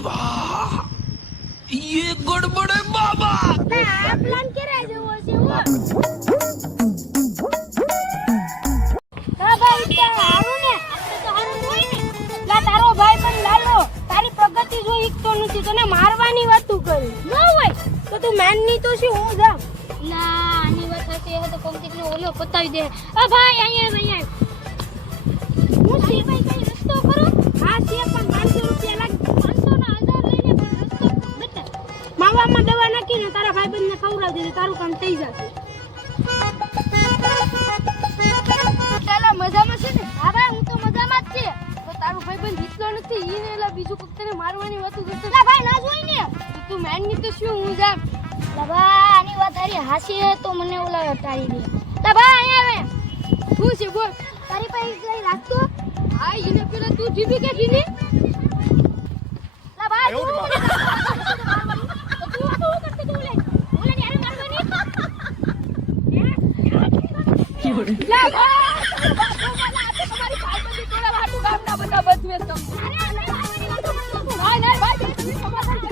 वाह ये गड़बड़ है बाबा આ પ્લાન કેરા જેવો છે હો હા ભાઈ તે હારું ને આપણે તો હારું હોય ને લા તારો ભાઈ પણ લાલો તારી પ્રગતિ જો ઈકતો નથી તને મારવાની વાતું કરી ન હોય તો તું માનની તો શું હું જા ના આની વાત હશે એ તો કોમતી નો ઓલો પતાવી દે આ ભાઈ અહીંયા હું સી ભાઈ કઈ રસ્તો કરો હા છે પણ 500 રૂપિયા લાગે 500 ના 1000 લઈને પણ રસ્તો બતા માવામાં દવા નાખીને તારા ભાઈબંધને ખવડાવી દે તારું કામ થઈ જશે ચાલો મજામાં છે ને હા ભાઈ હું તો મજામાં જ છે તો તારું ભાઈબંધ જીતલો નથી ઈને એલા બીજું કોક તને મારવાની વાતો કરતો લા ભાઈ ના જોઈ ને તું માનની તો શું હું જામ લા ભાઈ આની વાત તારી હાસી હે તો મને ઓલા ટાળી દે લા ભાઈ અહીંયા આવે હું છે બોલ તારી પાસે કઈ રાખતો હા ઈને પેલા તું જીબી કે જીની લા ભાઈ તું મને તું તો કરતો તું લે ઓલા ને આરે મારવાની લા ભાઈ તમારી ભાઈબંધી તોડા વાટું ગામના બધા બધવે તો અરે ના ભાઈ સમાધાન